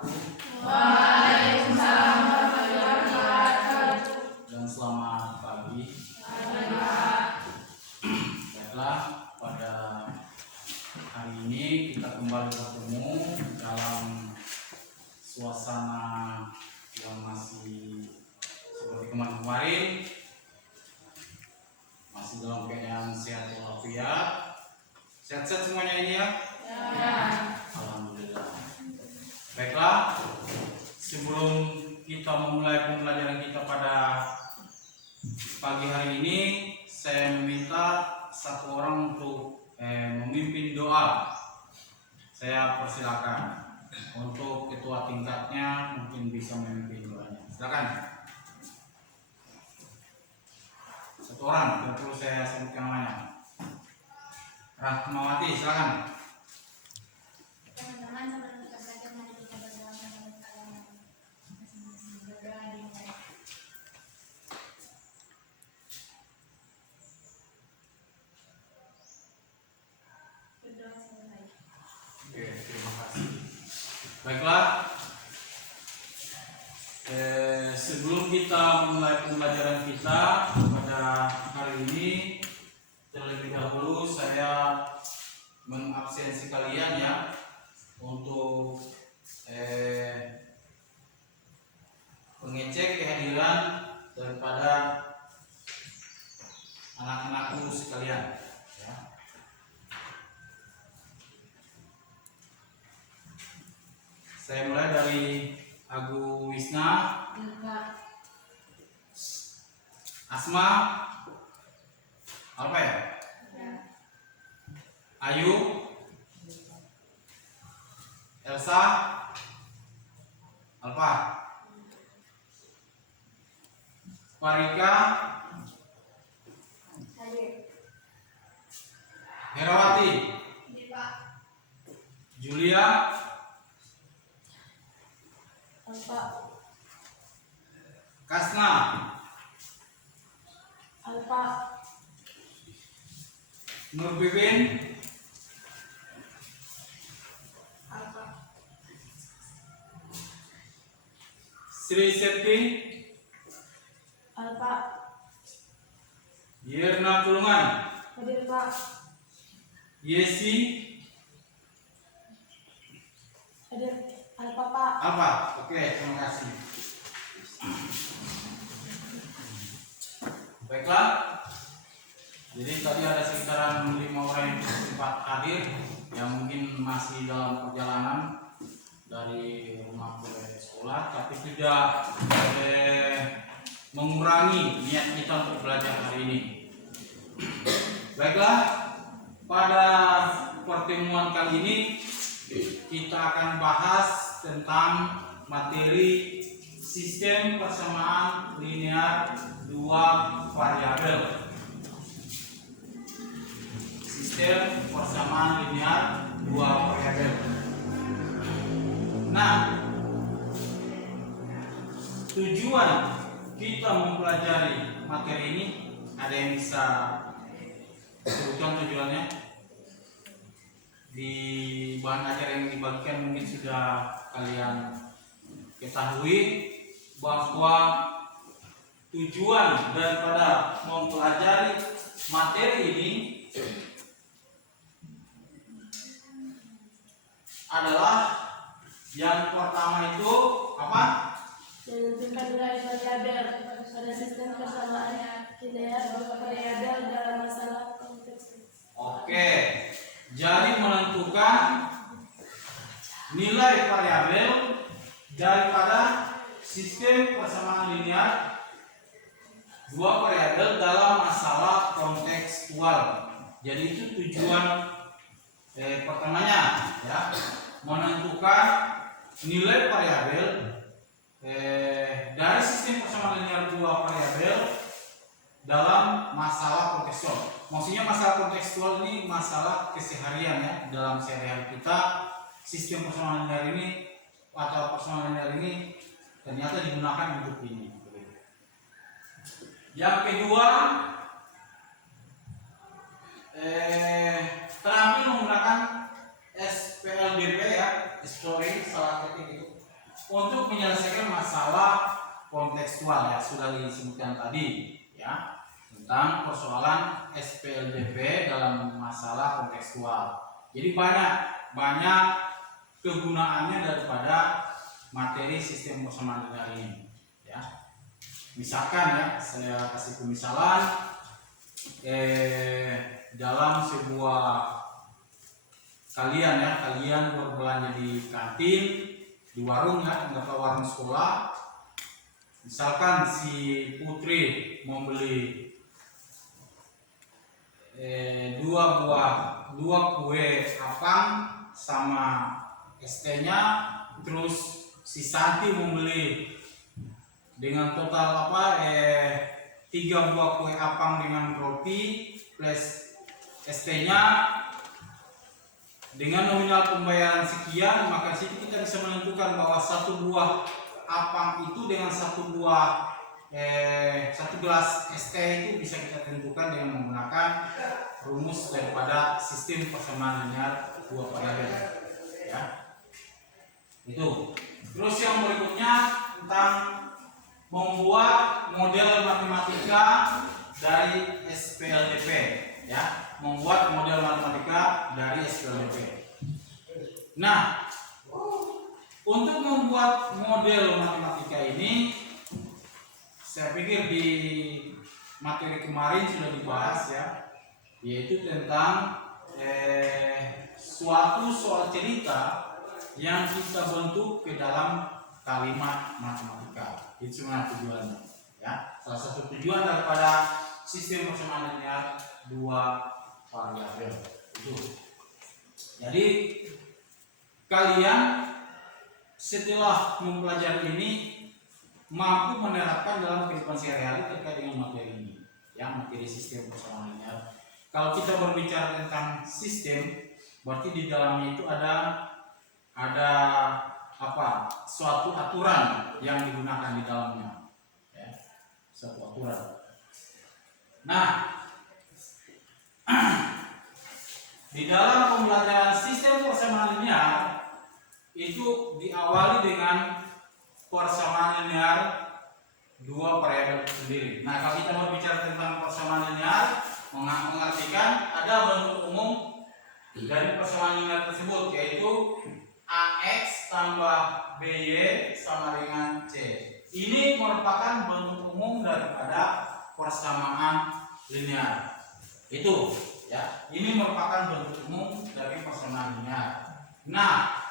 wabarakatuh. Waalaikumsalam warahmatullahi wabarakatuh. Dan selamat pagi. Baiklah, pada hari ini kita kembali bertemu dalam suasana yang masih seperti kemarin-kemarin, masih dalam keadaan sehat walafiat. Sehat-sehat semuanya ini ya? Ya. Alhamdulillah. Baiklah, sebelum kita memulai pembelajaran kita pada pagi hari ini, saya meminta satu orang untuk memimpin doa. Saya persilakan untuk ketua tingkatnya mungkin bisa memimpin doanya. Silakan. Satu orang, tidak perlu saya sebutkan namanya. Rahmawati, silakan. Teman-teman, sebelum kita belajar, mari kita berdoa menurut agama masing-masing. Berdoa dimulai. Berdoa selesai. Oke, terima kasih. Baiklah, sebelum kita mulai pembelajaran kita pada hari ini, terlebih dahulu saya mengabsensi kalian ya untuk pengecek kehadiran daripada anak-anakku sekalian ya. Saya mulai dari Agu Wisna, Asma, apa ya? Ayu, Elsa, Alfa, Marika, Hadir. Herawati, Hadir, Pak. Julia, Alfa. Kasna, Alfa. Nur Bibin, Alfa. Sri Septi, Alfa. Yerna Tulungan, Hadir, Pak. Yesi, Hadir. Alfa, Pak. Alfa. Oke, terima kasih. Baiklah. Jadi tadi ada sekitaran 5 orang yang sempat hadir yang mungkin masih dalam perjalanan dari rumah ke sekolah, tapi tidak mengurangi niat kita untuk belajar hari ini. Baiklah, pada pertemuan kali ini kita akan bahas tentang materi sistem persamaan linear dua variabel. Sistem persamaan linear dua variabel. Nah, tujuan kita mempelajari materi ini, ada yang bisa sebutkan tujuannya? Di bahan ajar yang dibagikan mungkin sudah kalian ketahui bahwa tujuan daripada mempelajari materi ini adalah yang pertama itu apa? Menentukan nilai variabel pada sistem persamaan linear dua variabel dalam masalah konteks. Oke, jadi menentukan nilai variabel daripada sistem persamaan linear dua variabel dalam masalah kontekstual. Jadi itu tujuan pertamanya ya, menentukan nilai variabel dari sistem persamaan linear dua variabel dalam masalah kontekstual. Maksudnya masalah kontekstual ini masalah keseharian ya, dalam sehari-hari kita. Sistem persamaan linear ini atau persamaan linear ini ternyata digunakan untuk ini. Yang kedua, terampil menggunakan SPLDP ya, story salah ketik itu. untuk menyelesaikan masalah kontekstual ya, sudah disebutkan tadi ya, tentang persoalan SPLDP dalam masalah kontekstual. Jadi banyak kegunaannya daripada materi sistem persamaan linear ini ya. Misalkan ya, saya kasih pemisalan dalam sebuah kalian berbelanja di kantin, di warung ya, anggaplah warung sekolah. Misalkan si Putri membeli dua kue apang sama ST-nya, terus si Santi membeli dengan total 3 buah kue apang dengan roti plus ST-nya dengan nominal pembayaran sekian, maka situ kita bisa menentukan bahwa satu buah apang itu dengan satu gelas ST itu bisa kita tentukan dengan menggunakan rumus daripada sistem persamaan linear dua variabel ya. Itu. Terus yang berikutnya tentang membuat model matematika dari SPLDP ya, membuat model matematika dari SPLDP. Nah, untuk membuat model matematika ini, saya pikir di materi kemarin sudah dibahas ya, yaitu tentang suatu soal cerita yang kita bentuk ke dalam kalimat matematika. Itu sebenarnya tujuannya ya. Salah satu tujuan daripada sistem persamaan linear dua variabel itu. Jadi kalian setelah mempelajari ini mampu menerapkan dalam kehidupan sehari-hari terkait dengan materi ini ya, materi sistem persamaan linear. Kalau kita berbicara tentang sistem, berarti di dalamnya itu ada suatu aturan yang digunakan di dalamnya ya, suatu aturan. Nah, di dalam pembelajaran sistem persamaan linear itu diawali dengan persamaan linear dua variabel sendiri. Nah, kalau kita berbicara tentang persamaan linear, mengartikan ada bentuk umum dari persamaan linear tersebut, yaitu AX tambah BY sama dengan C. Ini merupakan bentuk umum daripada persamaan linear. Itu ya, ini merupakan bentuk umum dari persamaan linear. Nah,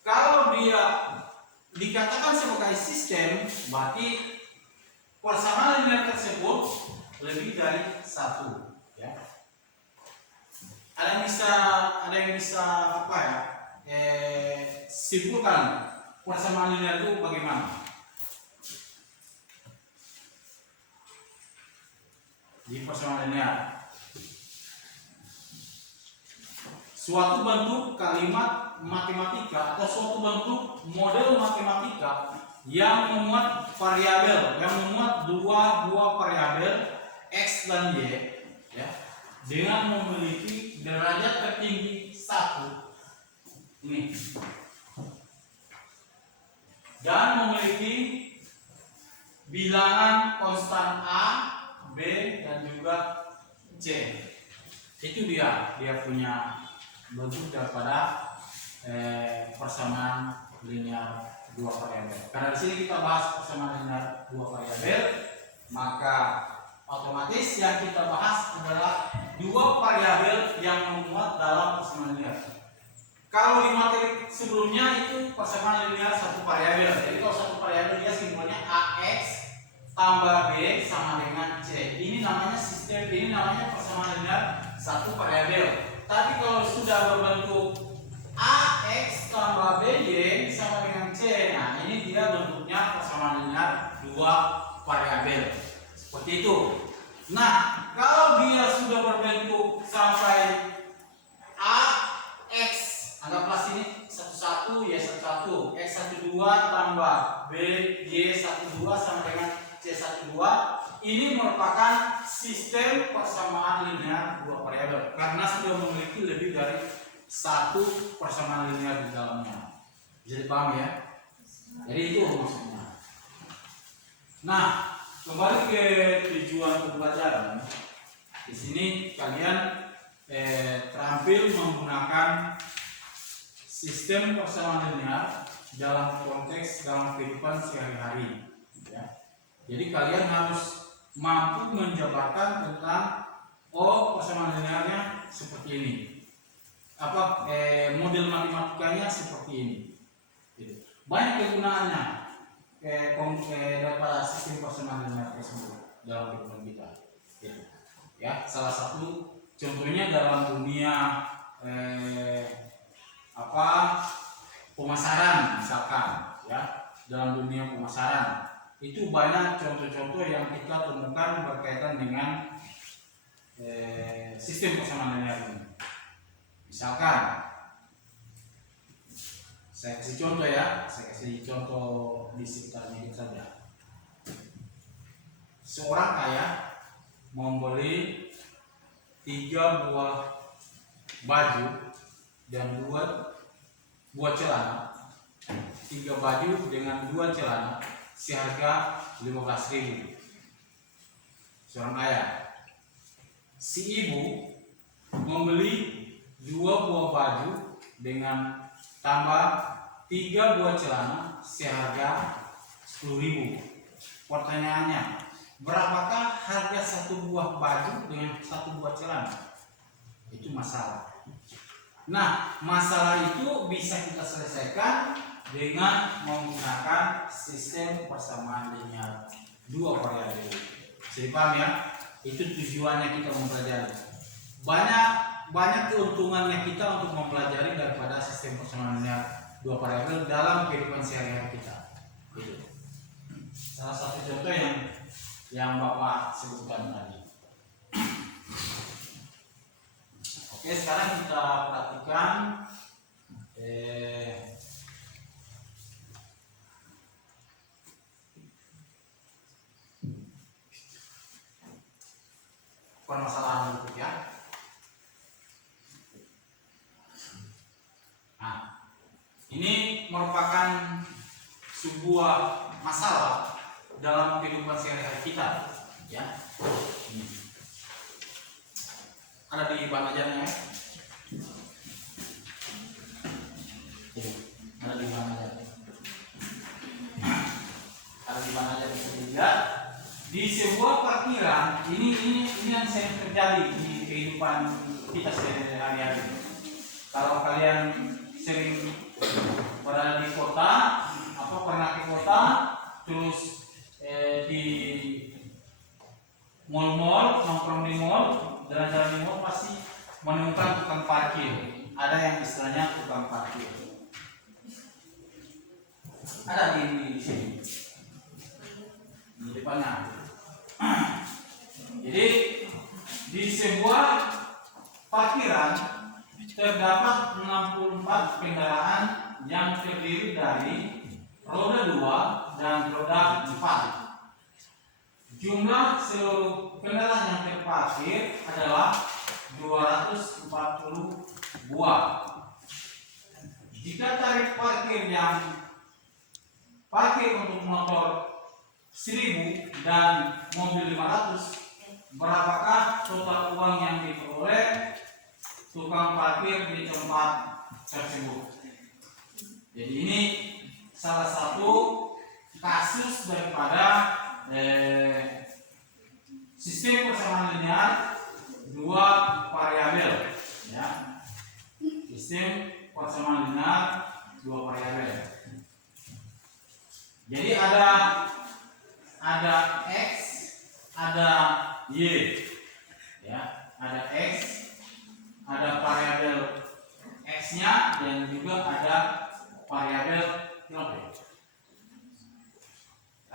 kalau dia dikatakan sebagai sistem, berarti persamaan linear tersebut lebih dari satu ya. Ada yang bisa simpulkan persamaan linear itu bagaimana? Di persamaan linear, suatu bentuk kalimat matematika atau suatu bentuk model matematika yang memuat variabel, yang memuat dua variabel X dan Y ya, dengan memiliki derajat tertinggi 1 ini dan memiliki bilangan konstan A, B dan juga C. Itu dia punya bentuk daripada persamaan linear dua variabel. Karena di sini kita bahas persamaan linear dua variabel, maka otomatis yang kita bahas adalah dua variabel yang memuat dalam persamaan linear. Kalau di materi sebelumnya itu persamaan linear satu variabel. Jadi kalau satu variabel dia simbolnya AX tambah B sama dengan C. Ini namanya sistem, ini namanya persamaan linear satu variabel. Tapi kalau sudah berbentuk AX tambah BY sama dengan C, nah ini dia bentuknya persamaan linear dua variabel. Seperti itu. Nah, kalau dia sudah berbentuk sampai AX, anggaplah sini 11 ya 11, X12 tambah BY12 sama dengan C12, ini merupakan sistem persamaan linear dua variabel karena sudah memiliki lebih dari satu persamaan linear di dalamnya. Bisa dipahami ya? Jadi itu maksudnya. Nah, kembali ke tujuan pembelajaran. Di sini kalian terampil menggunakan sistem persamaan linear dalam konteks dalam kehidupan sehari-hari. Ya. Jadi kalian harus mampu menjabarkan tentang persamaan linearnya seperti ini. Model matematikanya seperti ini. Gitu. Banyak kegunaannya daripada sistem persamaan linear tersebut dalam kehidupan kita. Gitu. Ya, salah satu contohnya dalam dunia pemasaran misalkan, ya, dalam dunia pemasaran itu banyak contoh-contoh yang kita temukan berkaitan dengan sistem persamaan linear ini. Misalkan saya kasih contoh di sekitarnya kita saja. Seorang kaya membeli 3 buah baju dan 2 buah celana, 3 baju dengan 2 celana seharga 15.000. Seorang kaya. Si ibu membeli 2 buah baju dengan tambah 3 buah celana seharga 10.000. Pertanyaannya, berapakah harga 1 buah baju dengan 1 buah celana? Itu masalah. Nah, masalah itu bisa kita selesaikan dengan menggunakan sistem persamaan linear 2 variabel. Bisa dipahami ya? Itu tujuannya kita mempelajari. Banyak keuntungannya kita untuk mempelajari daripada sistem persamaan linear 2 variabel dalam kehidupan sehari-hari kita. Gitu. Salah satu contoh yang Bapak sebutkan tadi. Oke, sekarang kita perhatikan permasalahan berikut ya. Nah, ini merupakan sebuah masalah dalam kehidupan sehari-hari kita, ya. Ada di bahan ajarnya ya? Ada di bahan ajar. Ada di bahan ajar juga. Di sebuah parkiran, ini yang sering terjadi di kehidupan kita sehari-hari. Kalau kalian sering berada di kota, pernah ke kota, terus di mall-mall, nongkrong di mall, jalan-jalan di mall pasti menemukan tukang parkir. Ada yang istilahnya tukang parkir. Ada di sini. Di depannya. Jadi di sebuah parkiran terdapat 64 kendaraan yang terdiri dari roda 2 dan roda 4. Jumlah seluruh kendaraan yang terparkir adalah 240 buah. Jika tarif parkir yang parkir untuk motor 1.000 dan mobil 500, berapakah total uang yang diperoleh tukang parkir di tempat tersebut? Jadi ini salah satu kasus daripada sistem persamaan linear 2 variabel, ya. Sistem persamaan linear 2 variabel. Jadi ada x, ada y, ya. Ada x, ada variabel x-nya, dan juga ada variabel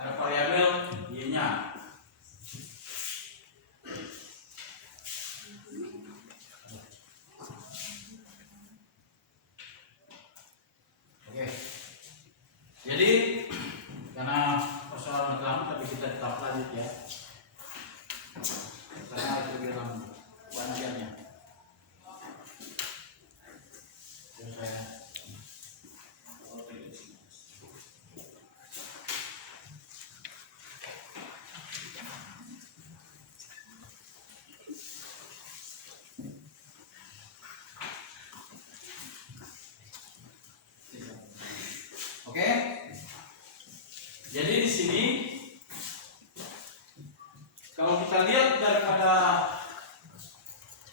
ada variabel y-nya. Oke. Jadi karena persoalan lama, tapi kita tetap lanjut ya. Karena itu bilang banyaknya. Terus saya Oke. Jadi di sini kalau kita lihat daripada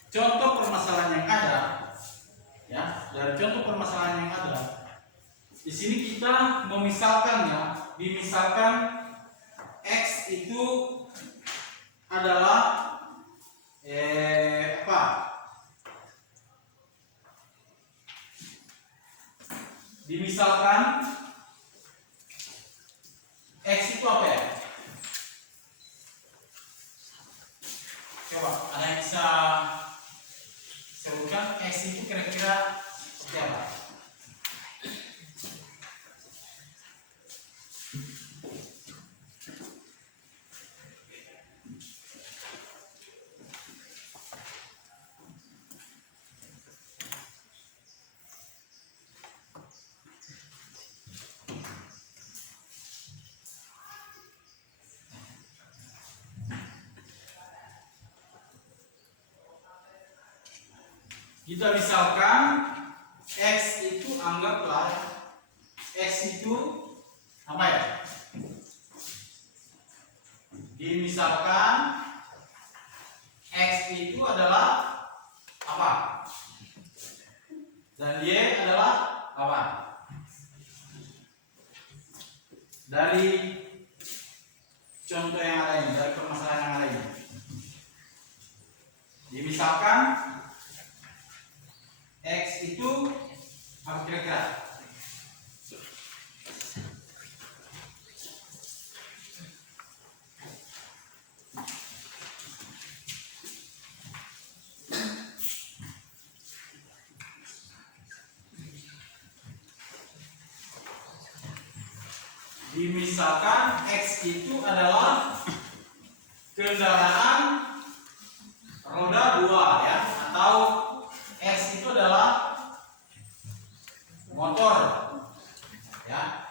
contoh permasalahan yang ada, ya, dari contoh permasalahan yang ada, di sini kita memisalkan, ya, dimisalkan X itu adalah apa? Dimisalkan X itu apa ya? Coba ada yang bisa sebutkan X itu kira-kira seperti apa? Kita misalkan X itu, anggaplah X itu apa ya? Dimisalkan X itu adalah apa? Dan Y adalah apa? Dari contoh yang ada ini, dari permasalahan yang ada ini, dimisalkan X itu apa kira-kira? Dimisalkan X itu adalah kendaraan roda 2, ya, atau X itu adalah motor, ya,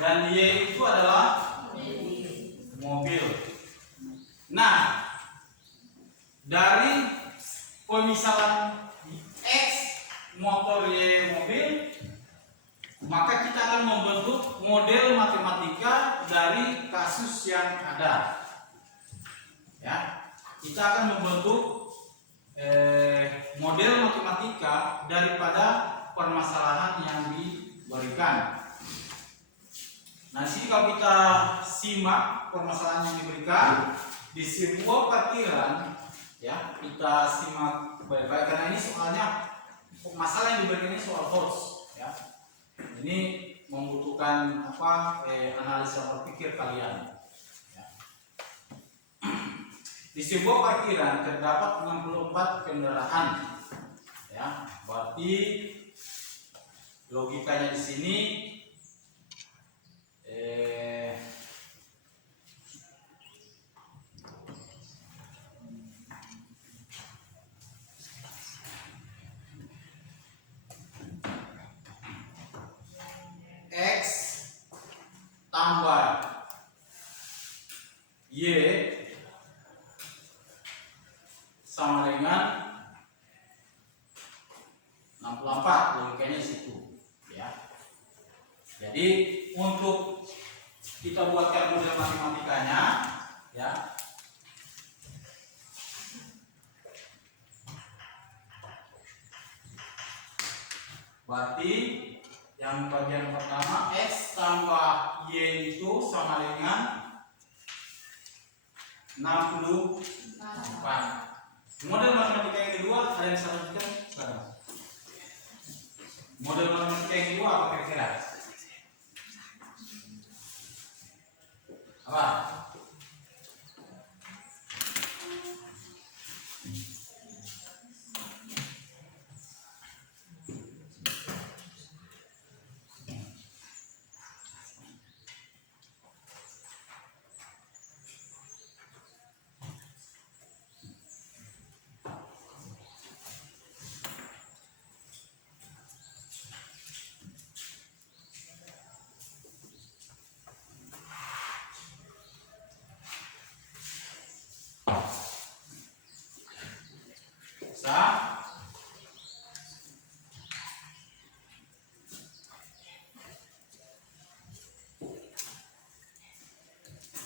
dan Y itu adalah mobil. Nah, dari pemisalan X motor, Y mobil, maka kita akan membentuk model matematika dari kasus yang ada. Ya, kita akan membentuk model matematika daripada permasalahan yang diberikan. Nah, sini kalau kita simak permasalahan yang diberikan di sebuah parkiran, ya, kita simak baik-baik karena ini soalnya masalah yang diberikan ini soal host, ya. Ini membutuhkan apa? Analisa berpikir kalian. Ya. Di sebuah parkiran terdapat 64 kendaraan. Ya, berarti logikanya di sini X tambah Y sama dengan 64, logikanya di situ, ya. Jadi untuk kita buatkan model matematikanya, ya, berarti yang bagian pertama X tambah Y itu sama dengan 64. Model matematika yang kedua ada yang selanjutnya sekarang. Model matematika yang kedua apa kira-kira? Apa?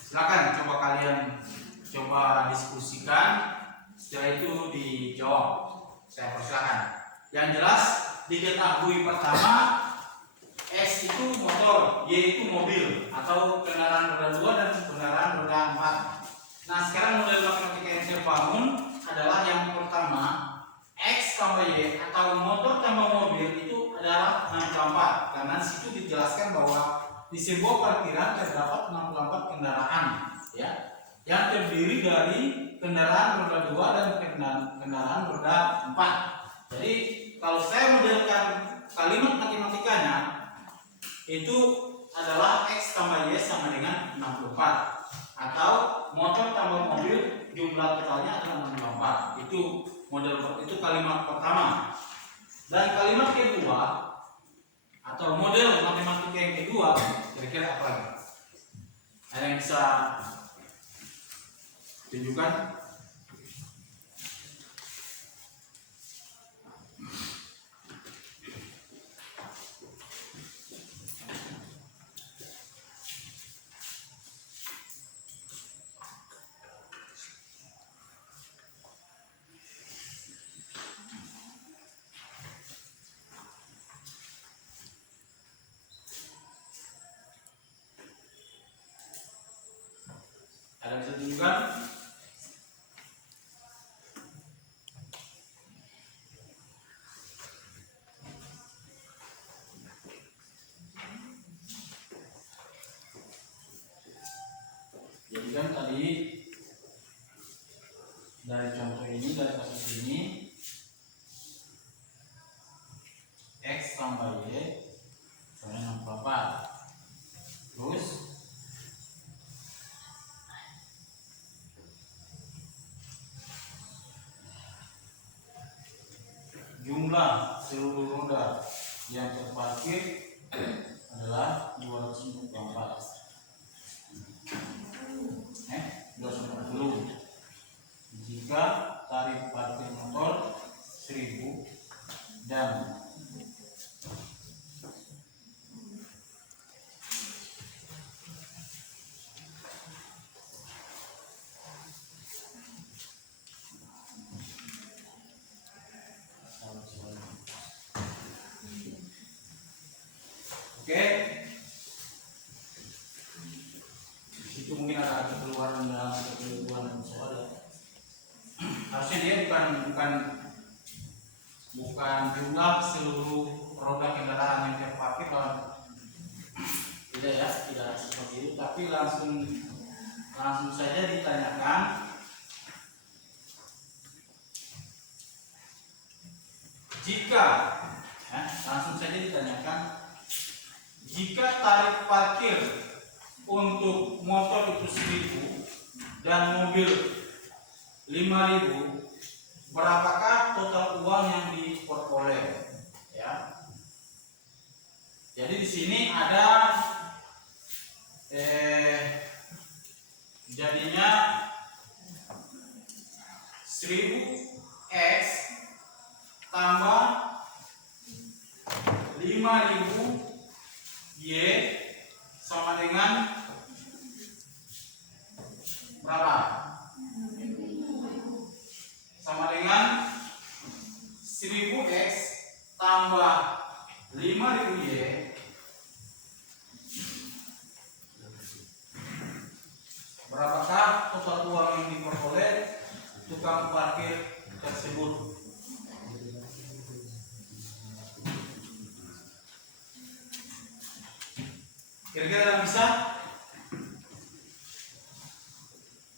Silakan coba kalian coba diskusikan, setelah itu dijawab. Saya persilakan. Yang jelas diketahui pertama, S itu motor, Y itu mobil atau kendaraan roda 2 dan kendaraan roda 4. Nah, sekarang model matematika yang saya bangun adalah yang pertama, X tambah Y atau motor tambah mobil itu adalah 64. Karena di situ dijelaskan bahwa di sebuah parkiran terdapat 64 kendaraan, ya, yang terdiri dari kendaraan roda 2 dan kendaraan roda 4. Jadi kalau saya modelkan kalimat matematikanya itu adalah X tambah Y sama dengan 64, atau motor tambah mobil jumlah totalnya adalah 64. Itu kalimat pertama. Dan kalimat kedua atau model matematika yang kedua kira-kira apa lagi? Ada yang bisa tunjukkan? Ada yang bisa tunjukkan? Jadi kan tadi dari contoh ini, dari kasus ini, X tambah Y sama 64. Terus jumlah seluruh roda yang terparkir adalah 244. 240. Jika tarif parkir motor 1000 dan oke, itu mungkin ada kekeluaran dalam kekeluaran soal ya. Harusnya dia bukan jumlah seluruh roda kendaraan yang terparkir dalam, tidak ya, tidak seperti itu, tapi langsung saja ditanyakan jika jika tarif parkir untuk motor itu 1000 dan mobil 5000, berapakah total uang yang diperoleh? Ya. Jadi di sini ada jadinya 1000X tambah 5000Y sama dengan berapa? Sama dengan 1000X tambah 5000Y berapakah total uang yang diperoleh tukang parkir tersebut? Kira-kira bisa?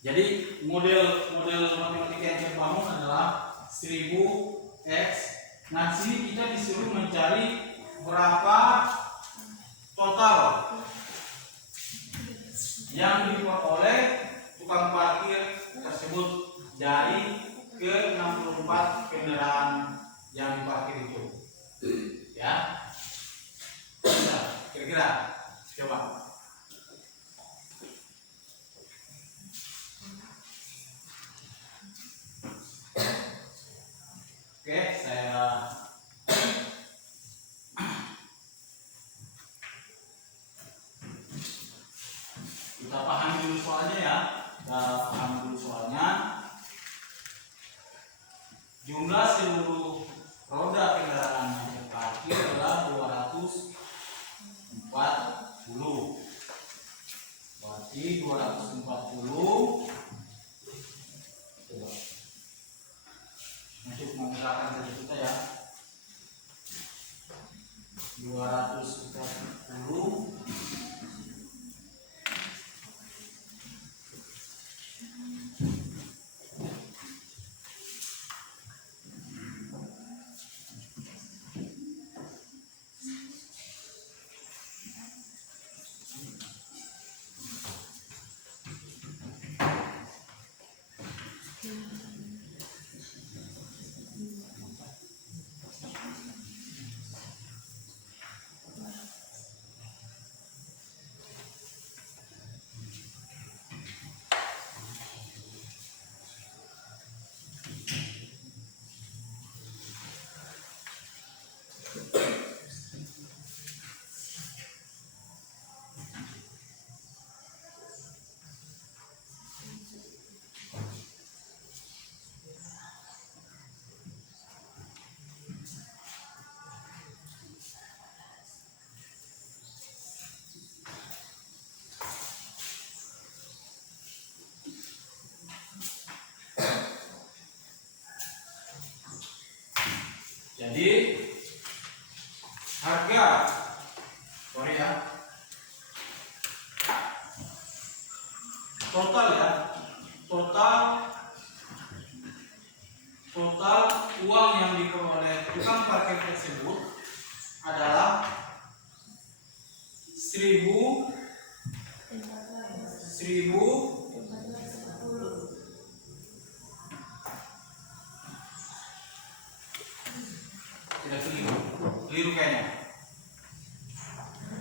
Jadi model matematika yang kita bangun adalah 1000X. Nah, di sini kita disuruh mencari berapa total yang diperoleh tukang parkir tersebut dari ke 64 kendaraan yang diparkir itu. Ya. Bisa, kira-kira coba. Oke, saya Kita pahami dulu soalnya ya. Kita pahami dulu soalnya. Jumlah seluruh roda kendaraan yang terparkir adalah 240. Berarti 240 untuk menggerakkan saja kita ya. 240 Jadi harga total ya, total uang yang diperoleh tukang parkir tersebut adalah 1000 tidak keliru kayaknya.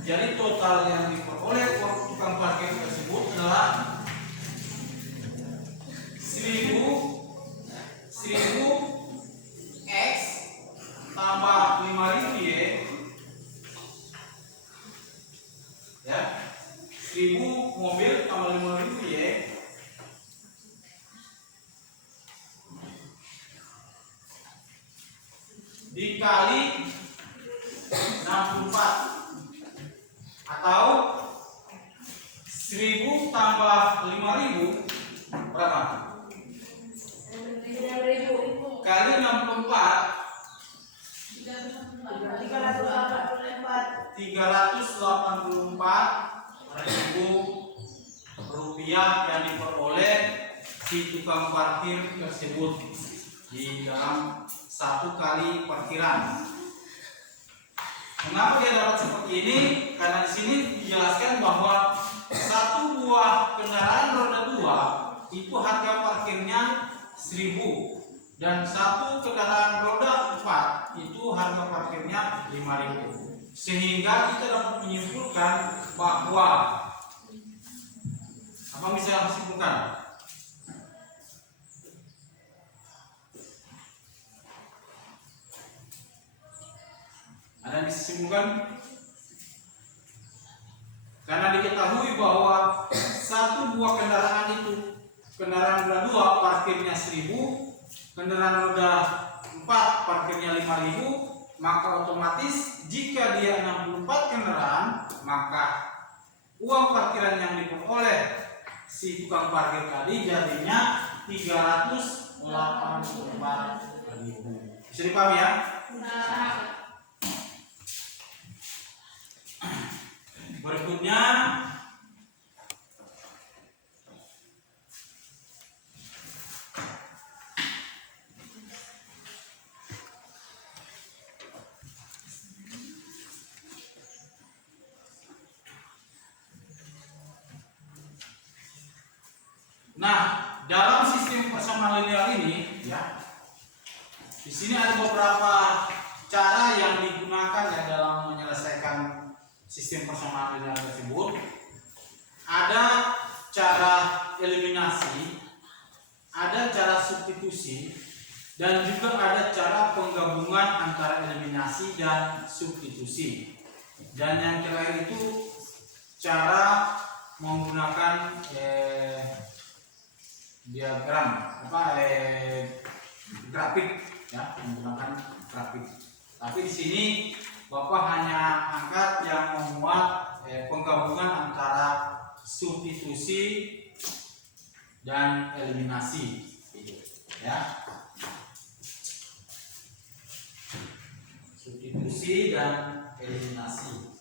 Jadi total yang diperoleh tukang parkir tersebut adalah 1000 X tambah 5.000 Y ya, 1000 mobil tambah 5.000 Y dikali 64 atau 1000 tambah 5.000 berapa? 6.000 Kali 64 384.000 rupiah yang diperoleh si tukang parkir tersebut di dalam satu kali parkiran. Mengapa dia dapat seperti ini? Karena di sini dijelaskan bahwa satu buah kendaraan roda 2 itu harga parkirnya 1.000 dan satu kendaraan roda 4 itu harga parkirnya 5.000. Sehingga kita dapat menyimpulkan bahwa apa bisa disimpulkan? Ada yang bisa disimpulkan? Karena diketahui bahwa satu buah kendaraan itu, kendaraan roda 2 parkirnya 1.000, kendaraan roda 4 parkirnya 5.000, maka otomatis jika dia 64 kendaraan, maka uang parkiran yang diperoleh si tukang parkir tadi jadinya 384.000. Bisa dipahami ya? Berikutnya dalam sistem persamaan linear ini ya, di sini ada beberapa cara yang digunakan ya dalam menyelesaikan sistem persamaan linear tersebut. Ada cara eliminasi, ada cara substitusi, dan juga ada cara penggabungan antara eliminasi dan substitusi. Dan yang terakhir itu cara menggunakan diagram grafik ya, menggunakan grafik. Tapi di sini Bapak hanya angkat yang memuat penggabungan antara substitusi dan eliminasi gitu ya. Substitusi dan eliminasi.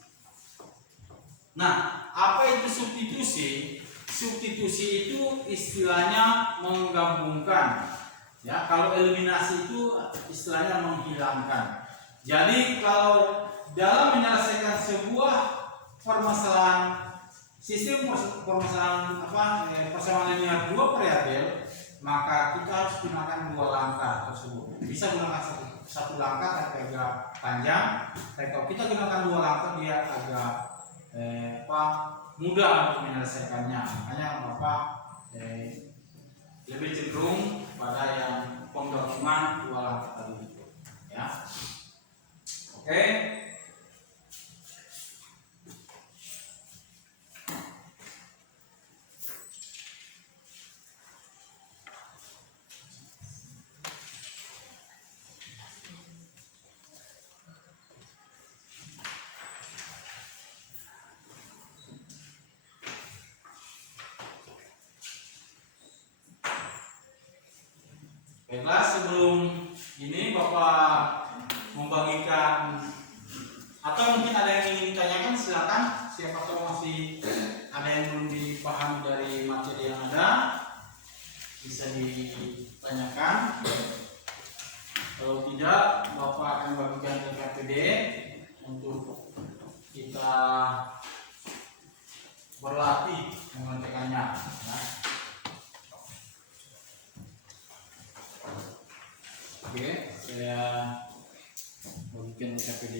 Nah, apa itu substitusi? Substitusi itu istilahnya menggabungkan. Ya, kalau eliminasi itu istilahnya menghilangkan. Jadi kalau dalam menyelesaikan sebuah permasalahan sistem permasalahan persamaan linear dua variabel, maka kita harus gunakan dua langkah tersebut. Bisa gunakan satu langkah tapi agak panjang. Tapi kalau kita gunakan dua langkah dia agak mudah untuk menyelesaikannya. Makanya Bapak lebih cenderung pada yang penggabungan dua langkah tadi, ya. Oke. Baiklah, sebelum ini Bapak membagikan atau mungkin ada yang ingin ditanyakan, silakan. Siapa tahu masih ada yang belum dipahami dari materi yang ada, bisa ditanyakan. Kalau tidak, Bapak akan bagikan ke KPD untuk kita berlatih mengerjakannya. Ya. Oke, saya bagikan ke KPD.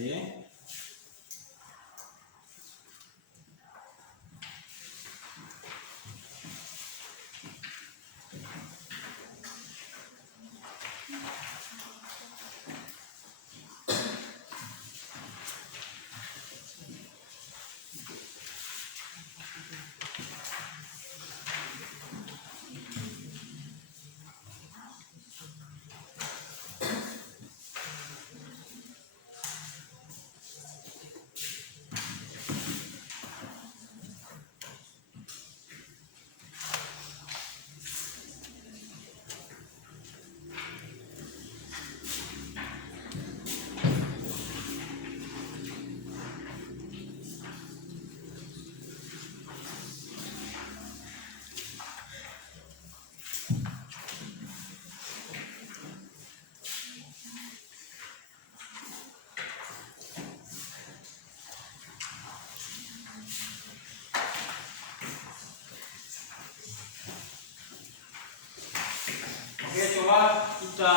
Oke, coba kita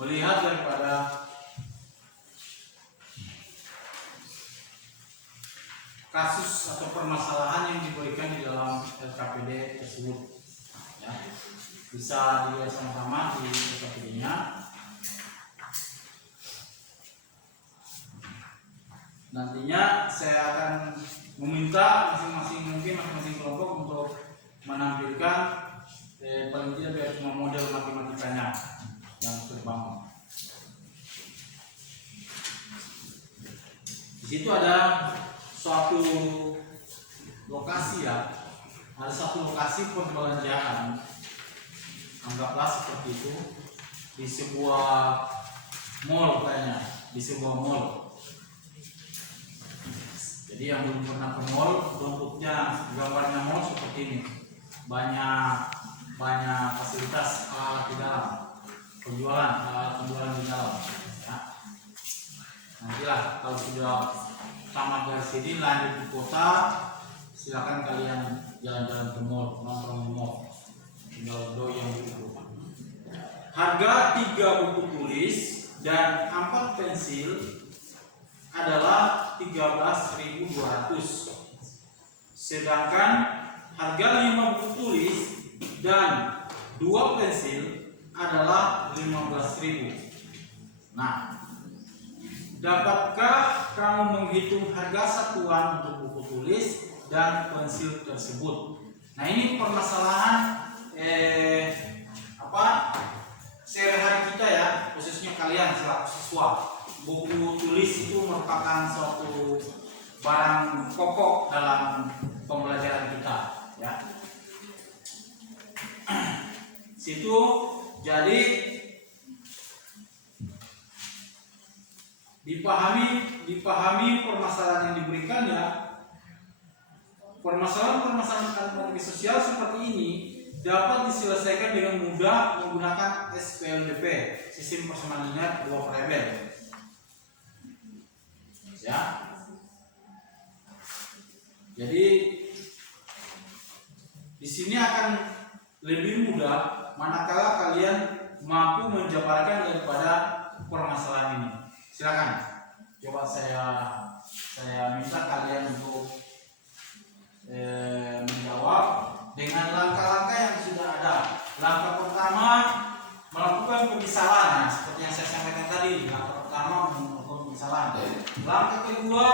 melihat daripada kasus atau permasalahan yang diberikan di dalam LKPD tersebut. Ya, bisa dilihat sama-sama di LKPD-nya. Nantinya saya akan meminta masing-masing kelompok untuk menampilkan paling tidak biar cuma model matematikanya yang terbangun. Di situ ada suatu lokasi ya, ada satu lokasi perbelanjaan, anggaplah seperti itu, di sebuah mall kayaknya, di sebuah mall. Jadi yang belum pernah ke mall, bentuknya gambarnya mall seperti ini, banyak fasilitas alat di dalam, penjualan di dalam. Ya. Nantilah kalau sudah tamat dari sini lanjut di kota, silakan kalian jalan-jalan ke mall, nongkrong di mall, tinggal doyang buku. Harga 3 buku tulis dan 4 pensil adalah 13.200. Sedangkan harga 5 buku tulis dan 2 pensil adalah 15.000. Nah, dapatkah kamu menghitung harga satuan untuk buku tulis dan pensil tersebut? Nah, ini permasalahan sehari-hari kita ya, khususnya kalian selaku siswa. Buku tulis itu merupakan suatu barang pokok dalam pembelajaran kita ya. Situ jadi dipahami permasalahan yang diberikan ya. Permasalahan ekonomi sosial seperti ini dapat diselesaikan dengan mudah menggunakan SPLDP, sistem persamaan linear dua variabel. Ya. Jadi di sini akan lebih mudah manakala kalian mampu menjabarkan daripada permasalahan ini. Silakan. Coba saya minta kalian untuk menjawab dengan langkah-langkah yang sudah ada. Langkah pertama melakukan pemisalan, seperti yang saya sampaikan tadi. Langkah pertama melakukan pemisalan. Langkah kedua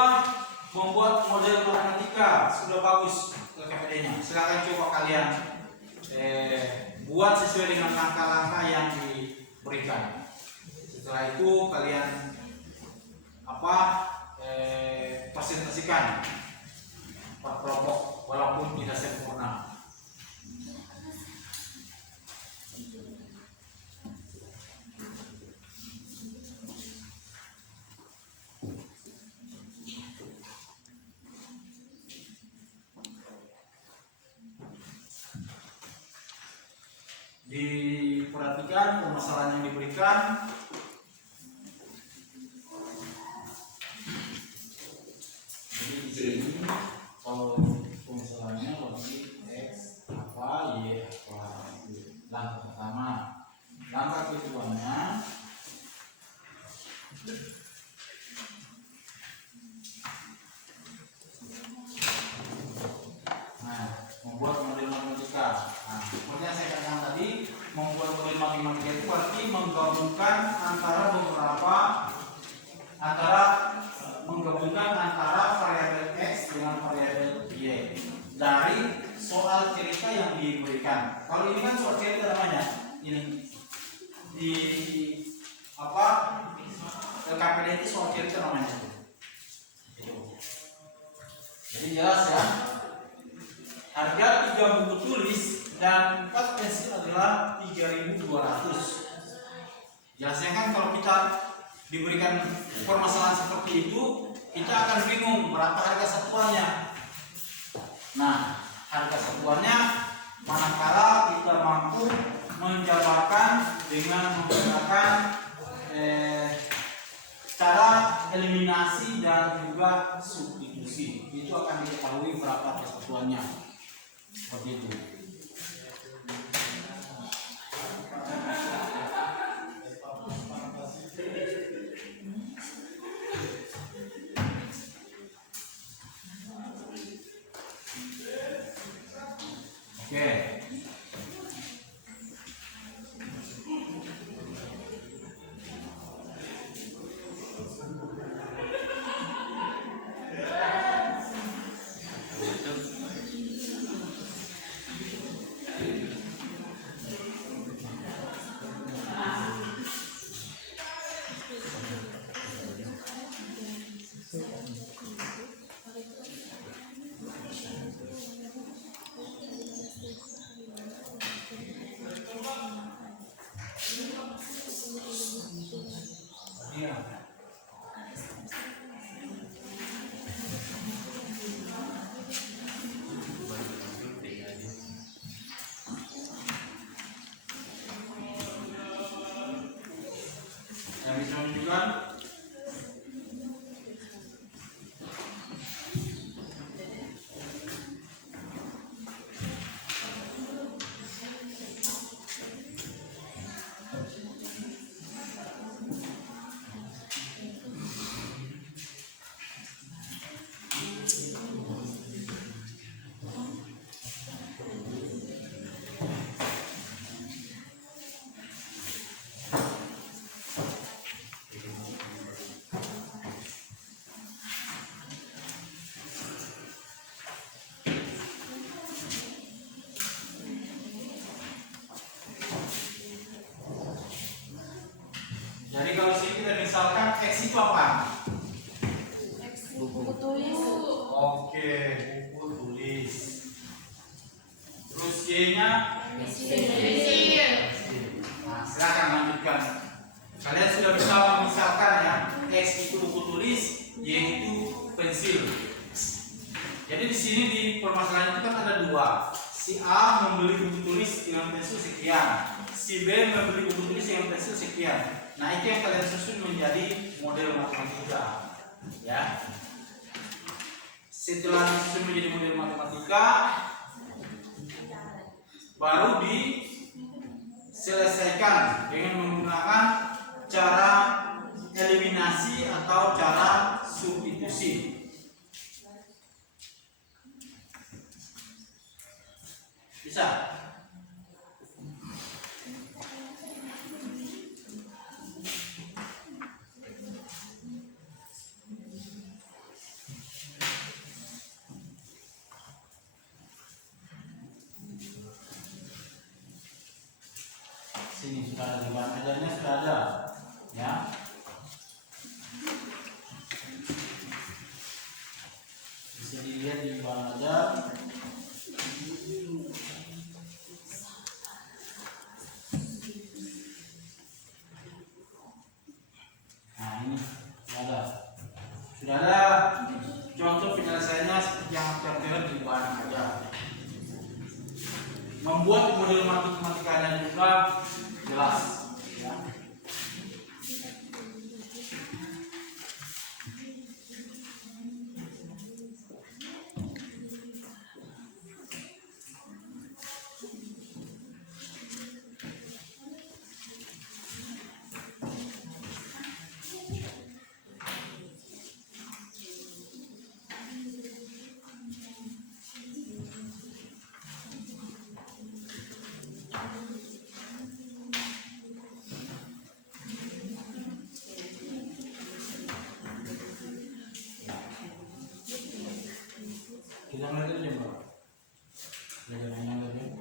membuat model matematika, sudah bagus LKPD-nya. Silakan coba kalian buat sesuai dengan langkah-langkah yang diberikan. Setelah itu kalian presentasikan per kelompok walaupun tidak sempurna. Diperhatikan permasalahan yang diberikan. Jadi di sini kalau permasalahannya berarti X apa Y apa. Langkah pertama. Langkah keduanya membuat model matematika. Nah, seperti yang saya katakan tadi, membuat model matematika itu berarti menggabungkan antara variabel X dengan variabel Y dari soal cerita yang diberikan. Kalau ini kan soal cerita namanya, ini di LKPD itu soal cerita namanya. Jadi jelas ya. Harga 3 buku tulis dan 4 pensil adalah 3.200. Jelasnya kan kalau kita diberikan permasalahan seperti itu, kita akan bingung berapa harga satuannya. Nah, harga satuannya manakala kita mampu menjabarkan dengan menggunakan cara eliminasi dan juga substitusi. Itu akan diketahui berapa satuannya. Seperti itu. Oke. X itu apa? Buku tulis. Oke, buku tulis. Terus Y-nya? Pensil. Nah, silakan lanjutkan. Kalian sudah bisa memisahkan ya. X itu buku tulis, Y itu pensil. Jadi di sini di permasalahan itu kan ada dua. Si A membeli buku tulis dengan pensil sekian, si B membeli buku tulis dengan pensil sekian. Nah, itu yang kalian susun menjadi model matematika, ya. Setelah disusun menjadi model matematika, baru diselesaikan dengan menggunakan cara eliminasi atau cara substitusi. Bisa? Sini sudah ada, di bahan ajarnya sudah ada, ya. Bisa dilihat di bahan ajar. Nah, ini sudah ada contoh penyelesaiannya seperti yang tertera di bahan ajar. Membuat model matematikanya juga jelas, ya. Kita mulai dulu coba. Belajar yang lagi.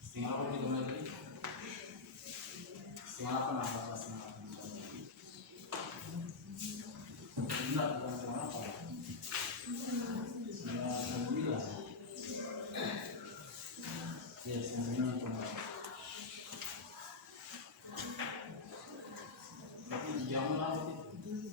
Setengah apa kita mulai tadi? Setengah apa nah? Setengah apa? Benar, bukan setengah apa? Setengah 9. Ya, setengah 9 coba. Tapi jangan apa itu?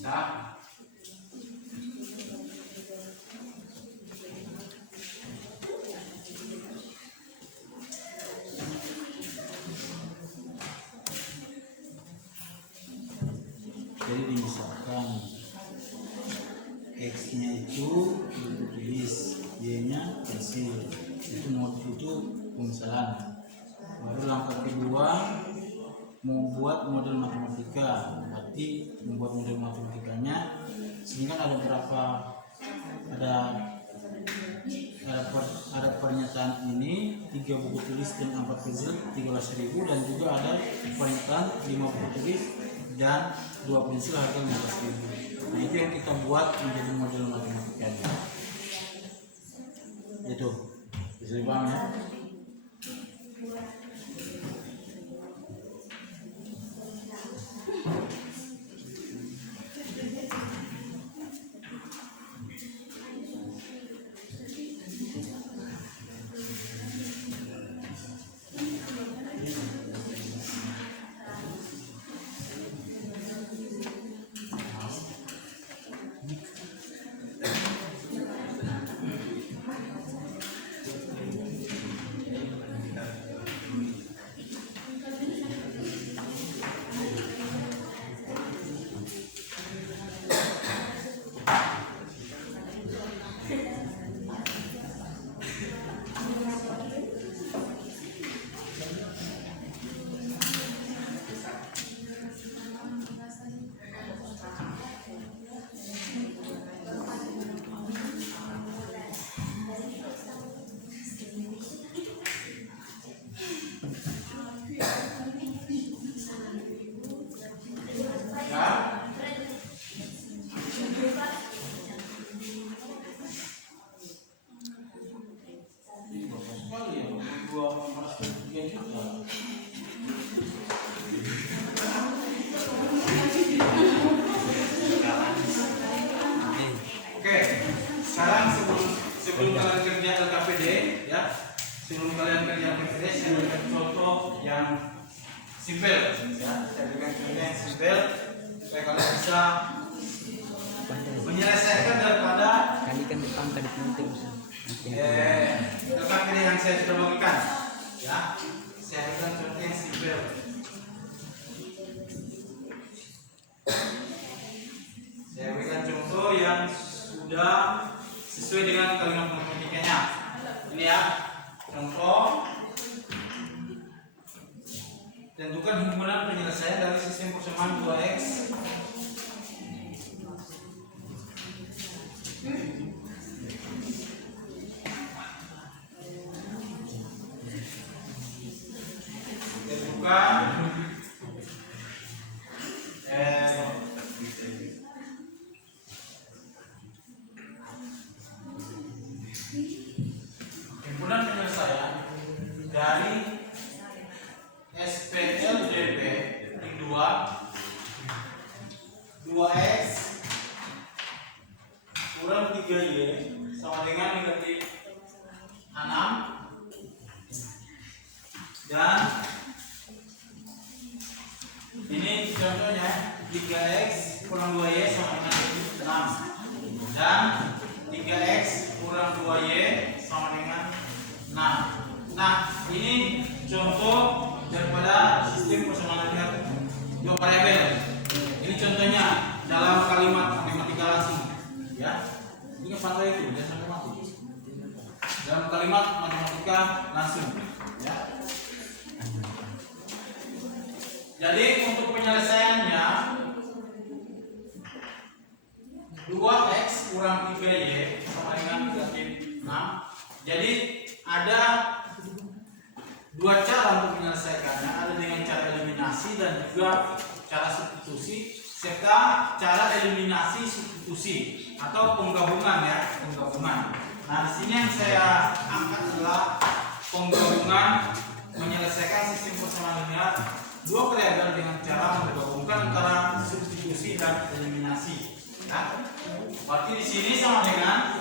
Sah. Jadi misalkan X-nya itu buku tulis, Y-nya pensil, itu modul itu pemisahan. Baru langkah kedua membuat model matematika, berarti membuat model matematikanya. Sini kan ada berapa, ada pernyataan ini 3 buku tulis dan 4 pensil 13.000, dan juga ada pernyataan 5 buku tulis dan 2 pensil harga 15.000. Nah, itu yang kita buat menjadi model matematikanya. Itu bisa dipahami ya. sebelum kalian kerja LKPD ya, sebelum kalian kerja LKPD saya berikan contoh yang simpel ya, saya berikan contoh yang simpel supaya kalian bisa menyelesaikan daripada Kali kan depan tadi penting. LKPD yang saya sudah bagikan ya. Saya berikan contoh yang simpel. Saya berikan contoh yang sudah sesuai dengan kalimat matematikanya. Ini ya, contoh. Tentukan himpunan penyelesaian dari sistem persamaan 2x tentukan himpunan penyelesaian dari SPLDB di 2x kurang 3y sama dengan negatif 6 dan ini contohnya 3x kurang 2y sama dengan negatif 6 dan 3x kurang 2y sama dengan 6. Nah, ini contoh daripada sistem persamaan linear dua variabel. Ini contohnya dalam kalimat matematika langsung ya. Ini apa itu? Jangan sampai mati. Dalam kalimat matematika langsung ya. Jadi untuk penyelesaiannya 2x kurang 3y sama dengan negatif 6. Jadi ada dua cara untuk menyelesaikannya, ada dengan cara eliminasi dan juga cara substitusi serta cara eliminasi substitusi atau penggabungan ya, penggabungan. Nah, di sini yang saya angkat adalah penggabungan menyelesaikan sistem persamaan linear dua variabel dengan cara menggabungkan antara substitusi dan eliminasi. Nah, berarti di sini sama dengan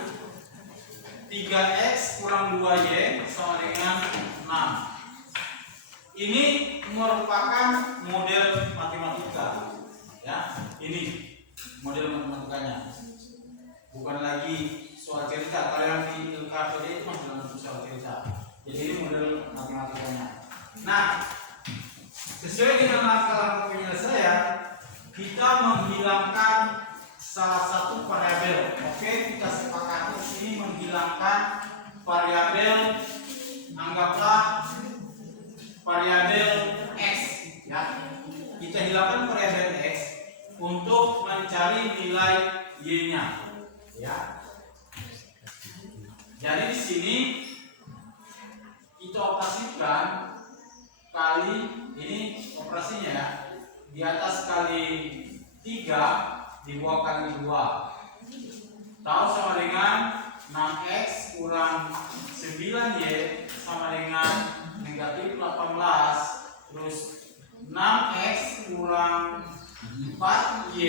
3x kurang 2y sama dengan 6. Ini merupakan model matematika ya, ini model matematikanya, bukan lagi soal cerita. Kalau yang di LKPD itu masih soal cerita, jadi ini model matematikanya. Nah, sesuai dengan langkah penyelesaian kita menghilangkan salah satu variabel. Oke, kita sepakati sini menghilangkan variabel, anggaplah variabel x ya. Kita hilangkan variabel x untuk mencari nilai y-nya ya. Jadi di sini kita operasikan kali ini operasinya ya. Di atas kali 3 di bawah kali 2 tahu sama dengan 6x kurang 9y sama dengan negatif 18, terus 6x kurang 4y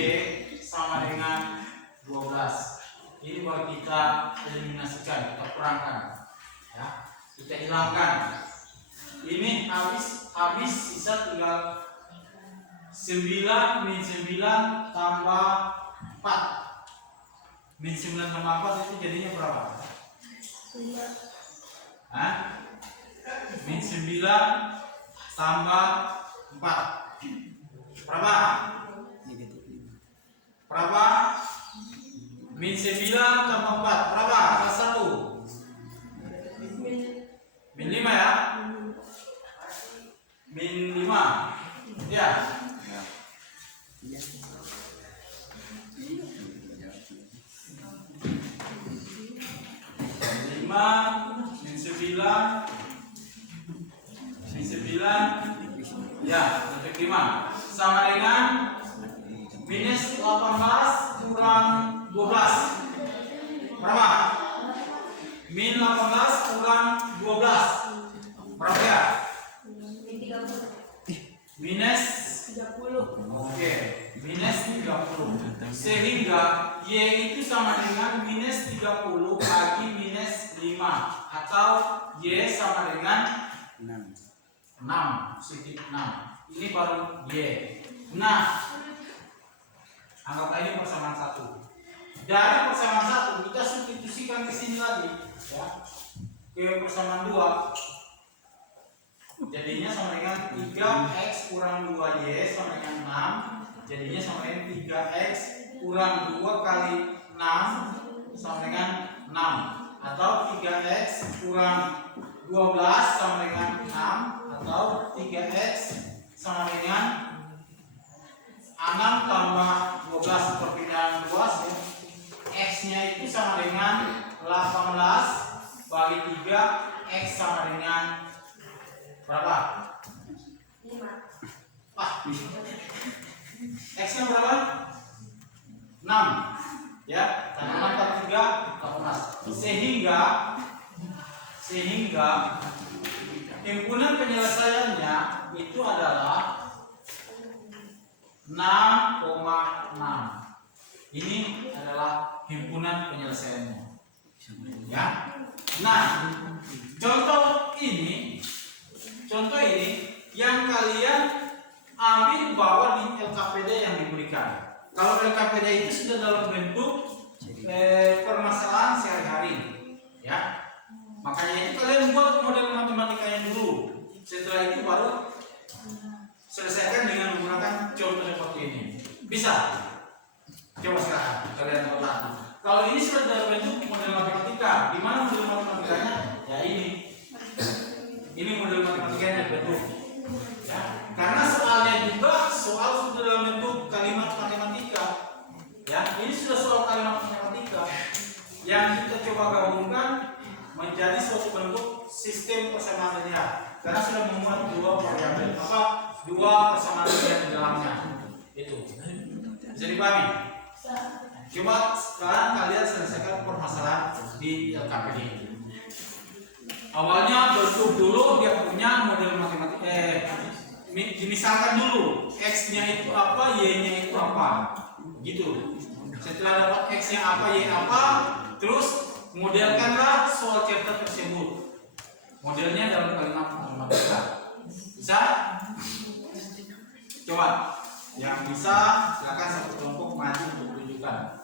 sama dengan 12. Ini baru kita eliminasikan, kita kurangkan ya, kita hilangkan. Ini habis sisa tinggal 9 min 9 tambah 4. Min 9 tambah 4 itu jadinya berapa? 5. Hah? Min 9 tambah 4 berapa? Berapa? Min 9 tambah 4 berapa? Salah satu min 5 ya? Min 5 ya? 5 min 9 ya, efek 5 sama dengan minus 18 kurang 12 berapa? Min 18 kurang 12 berapa ya? Minus 30. Oke, minus 30 sehingga y itu sama dengan minus 30 bagi minus 5 atau Y sama dengan 6. 6, positif 6. Ini baru Y. Nah, anggap ini persamaan 1. Dari persamaan 1 kita substitusikan ke sini lagi, ya. Ke persamaan 2. Jadinya sama dengan 3x kurang 2y sama dengan 6. Jadinya sama dengan 3x kurang 2 kali 6 sama dengan 6. Atau 3x kurang 12 sama dengan 6. Atau 3x sama dengan 6 tambah 12 perpindahan luas, ya. X nya itu sama dengan 18 bagi 3. X sama dengan berapa? 5. X nya berapa? 6, ya. Karena 6 kali 3 18. Sehingga himpunan penyelesaiannya itu adalah 6,6. Ini adalah himpunan penyelesaiannya, ya. Nah, contoh ini yang kalian ambil bahwa di LKPD yang diberikan. Kalau LKPD itu sudah dalam bentuk permasalahan sehari-hari, ya. Makanya itu kalian buat model matematikanya dulu. Setelah itu baru selesaikan dengan menggunakan contoh seperti ini. Bisa? Coba silakan kalian ulang. Kalau ini sudah dalam bentuk model matematika, di mana model matematikanya? Ya ini. Ini model matematikanya bentuk. Ya, karena soalnya juga soal sudah dalam bentuk kalimat matematika. Ya, ini sudah soal kalimat matematika yang kita coba gabungkan menjadi suatu bentuk sistem persamaan linear. Karena sudah memuat dua variabel dua persamaan linear di dalamnya. Itu bisa dipahami? Coba sekarang kalian selesaikan permasalahan di LKPD. Awalnya bentuk dulu dia punya model matematika. Misalkan dulu x-nya itu apa, y-nya itu apa, gitu. Setelah dapat x-nya apa, y apa, terus modelkanlah soal cerita tersebut. Modelnya dalam kalimat matematika. Bisa? Coba yang bisa silakan satu kelompok maju untuk tunjukkan.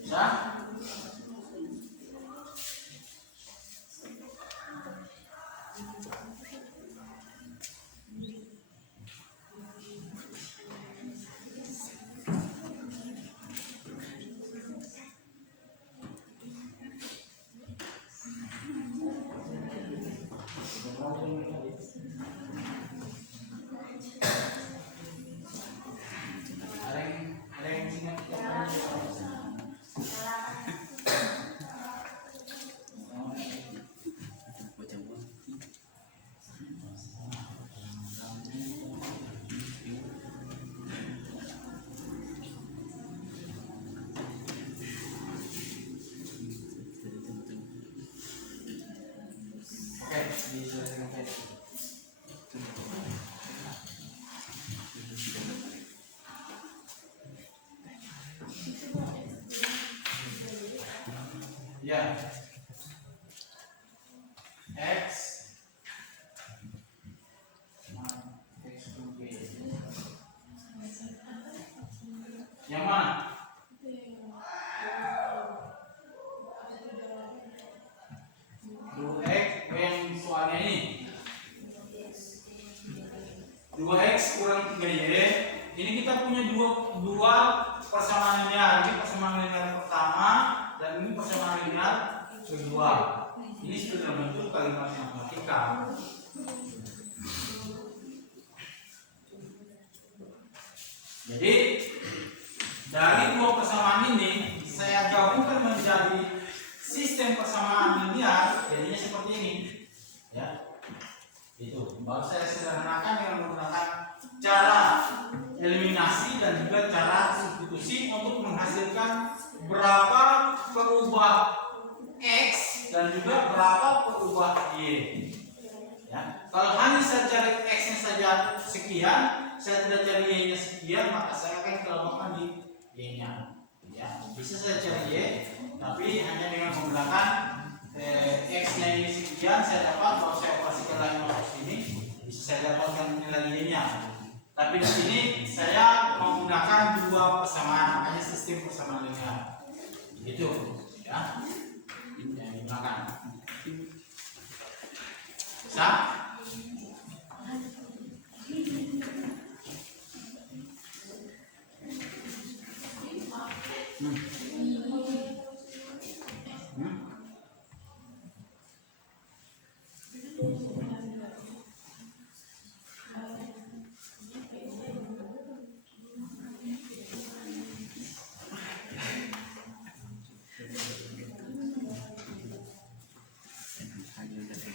Bisa? Ada yang ingat? Oke, diselesaikan. Ya. X X2B. Yang mana? Dua X yang soalnya ini. 2x kurang 3y. Ini kita punya dua persamaan linear. Ini persamaan linear pertama dan ini persamaan linear kedua. Ini sudah dalam bentuk kalimat matematika. Jadi dari dua persamaan ini saya gabungkan menjadi sistem persamaan linear, jadinya seperti ini. Ya, itu. Baru saya sederhanakan dengan menggunakan cara eliminasi dan juga cara substitusi untuk menghasilkan berapa perubah X dan juga berapa perubah Y. Ya. Kalau hanya saya cari X-nya saja sekian, saya tidak cari Y-nya sekian, maka saya akan kelemahan di Y-nya. Ya. Bisa saya cari Y, tapi hanya dengan menggunakan X-nya ini sekian, saya dapat. Kalau saya operasikan lagi masuk sini, bisa saya dapatkan nilai Y-nya. Tapi di sini saya menggunakan dua persamaan, makanya sistem persamaan linear. Itu, ya. Yang digunakan. Bisa?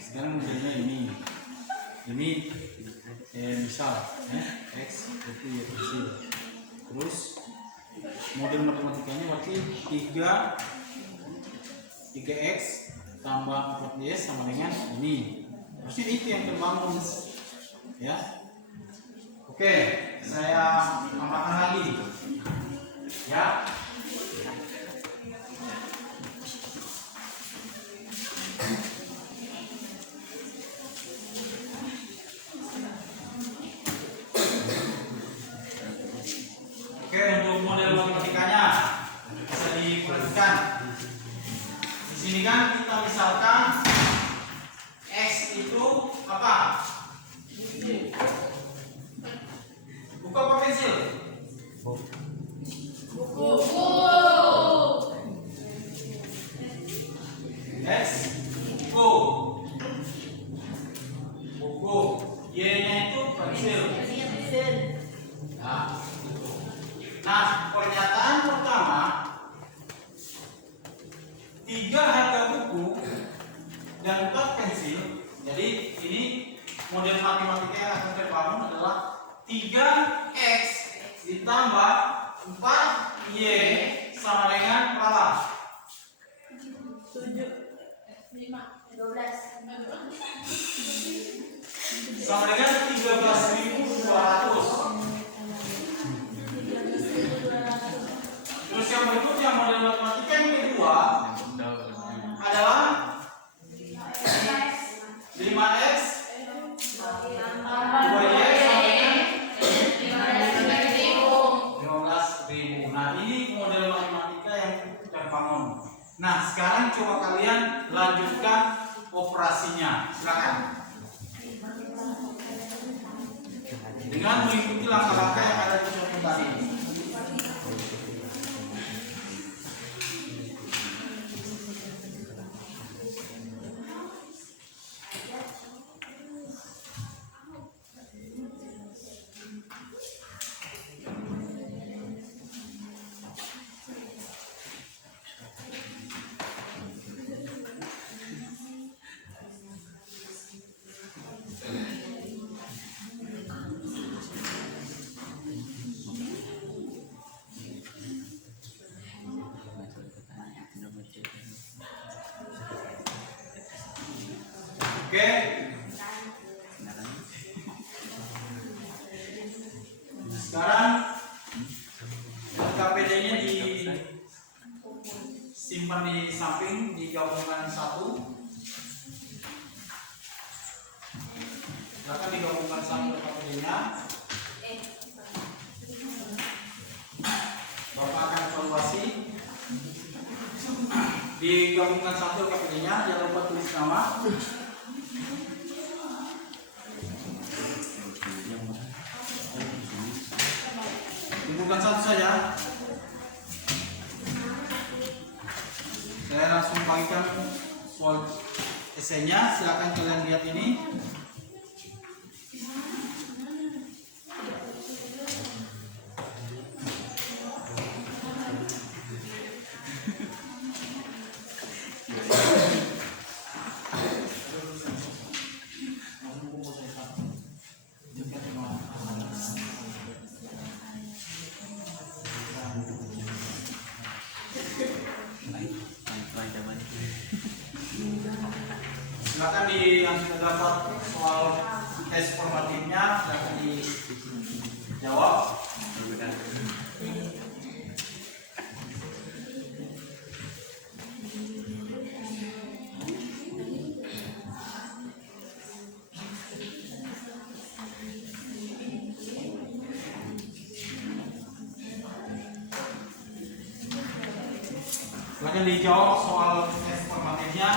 Sekarang modelnya ini misal X itu ya kecil. Terus model matematikanya berarti 3x tambah 4y sama dengan ini. Maksudnya itu yang terbangun, ya. Oke, saya tambahkan lagi, ya. Oke, untuk model matematikanya bisa diperhatikan. Di sini kan kita misalkan X itu apa? Buku apa pensil? Buku. X buku. Buku. Y-nya itu pensil. Nah, itu. Nah, pernyataan pertama, 3 harga buku dan 4 pensil. Jadi ini model matematika yang akan terbangun adalah 3x ditambah 4y sama dengan berapa? 7, 5, 12. Sama dengan 13.200. Terus yang berikutnya model matematika yang kedua adalah 5x 2y sama dengan 15.000. Nah, ini model matematika yang terbangun. Nah, sekarang coba kalian lanjutkan operasinya. Silakan. Dengan mengikuti langkah-langkah yang ada di contoh tadi. Oke. Sekarang KPD-nya disimpan di samping, digabungkan satu. Silakan digabungkan satu KPD-nya. Bapak akan evaluasi. Digabungkan satu KPD-nya, jangan lupa tulis nama. Bukan satu saja. Saya langsung bagikan soal esainya. Silakan kalian lihat ini. yang sudah dapat soal tes formatifnya dapat dijawab. Silakan dijawab soal tes formatifnya.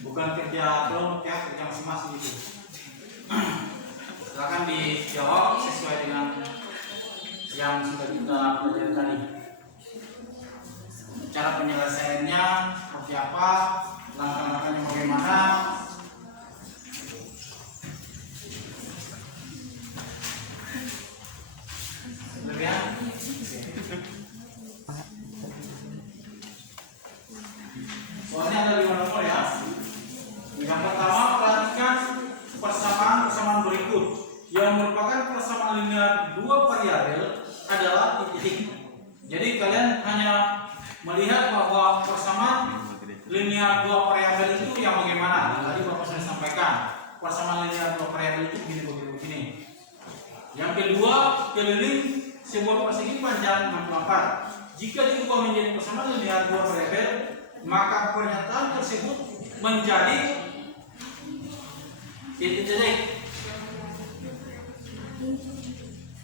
Bukan kerja kelompok ya, kerja masing-masing itu. Silakan dijawab sesuai dengan yang sudah kita pelajari tadi. Cara penyelesaiannya seperti apa, langkah-langkahnya bagaimana. Ya. Soalnya ada 5 nomor ya. Yang pertama, perhatikan persamaan berikut yang merupakan persamaan linear dua variabel adalah titik. Jadi kalian hanya melihat bahwa persamaan linear dua variabel itu yang bagaimana. Tadi Bapak sudah sampaikan persamaan linear dua variabel itu begini. Yang kedua, keliling sebuah persegi panjang 64. Jika diubah menjadi persamaan linear dua variabel, maka pernyataan tersebut menjadi titik.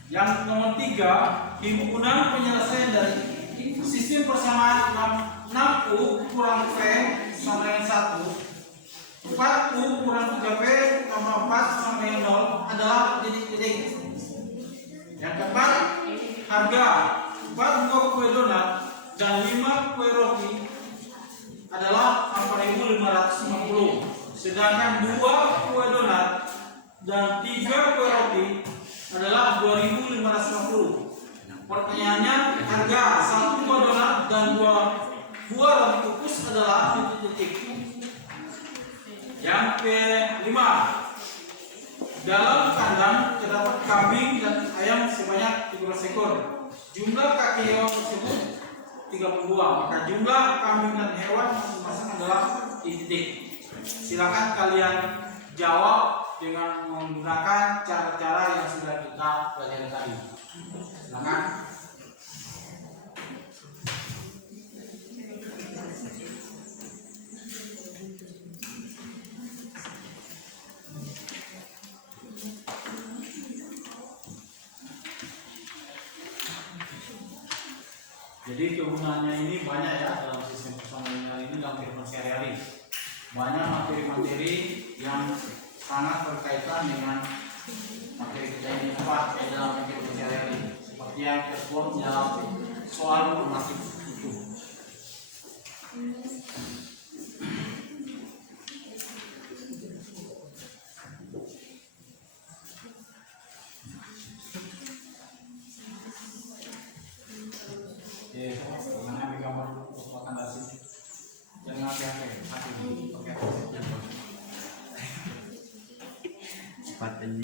Yang nomor 3, himpunan penyelesaian dari sistem persamaan 6U kurang V sama dengan 1, 4U kurang 3V tambah 4 sama dengan 0 adalah titik. Yang keempat, harga 4 buah kue donat dan 5 kue roti adalah 4.550. Sedangkan 2 kue donat dan 3 kue roti adalah 2.550. Pertanyaannya, harga 1 buah donat dan 2 buah roti kukus adalah titik. Yang kelima, dalam kandang terdapat kambing dan ayam sebanyak 13 ekor. Jumlah kaki hewan tersebut 32. Maka jumlah kambing dan hewan masing-masing adalah titik. Silakan kalian jawab dengan menggunakan cara-cara yang sudah kita pelajari tadi. Silakan. Jadi kegunaannya ini banyak ya dalam sistem persamaan linear ini dalam kehidupan sehari-hari. Banyak materi-materi yang sangat berkaitan dengan materi kita ini dalam kehidupan sehari-hari, seperti yang tertuang dalam soal formatif itu. Jangan ambil gambar merupakan dari sini. Jangan hati-hati. Oke. Cepat ini.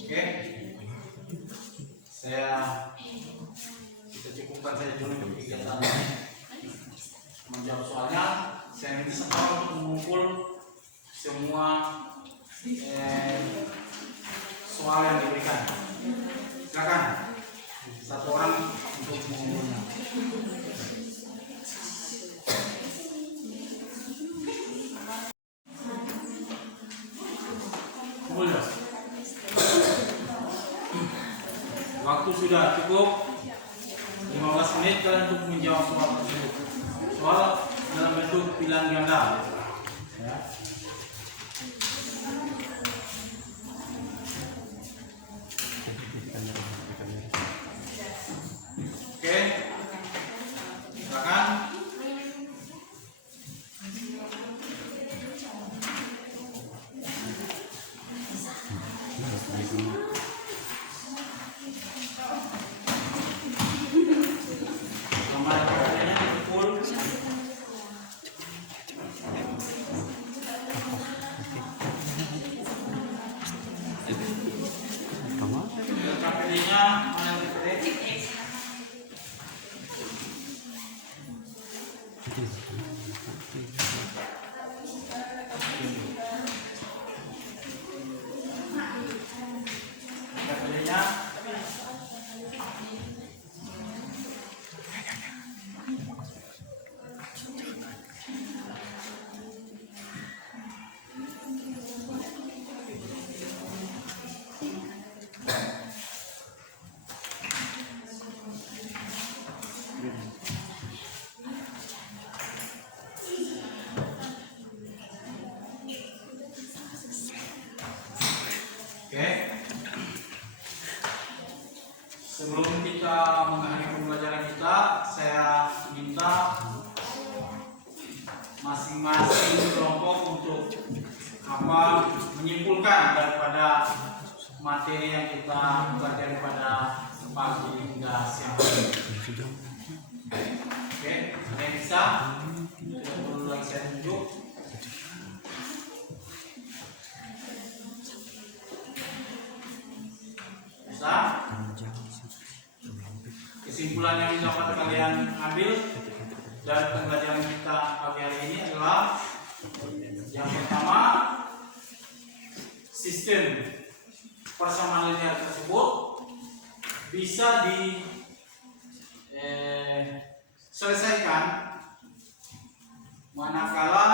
Oke, kita cukupkan saja dulu untuk kegiatan menjawab soalnya. Saya minta semua untuk mengumpul semua soal yang diberikan. Silakan satu orang untuk mengumpulnya. sudah cukup 15 menit kalian untuk menjawab soal tersebut. Soal dalam bentuk pilihan ganda. Ya. Oke, silakan. Gambar pertanyaannya dipukul. KPD-nya mana KPD? KPD-nya oke. Sebelum kita mengakhiri pembelajaran kita, saya minta masing-masing kelompok untuk menyimpulkan daripada materi yang kita pelajari pada pagi hingga siang hari. Oke, ada yang bisa? Tidak perlu lagi saya tunjuk. Bisa? Kesimpulan yang dapat kalian ambil dari pembelajaran kita pagi hari ini adalah yang pertama, sistem persamaan linear tersebut bisa diselesaikan manakala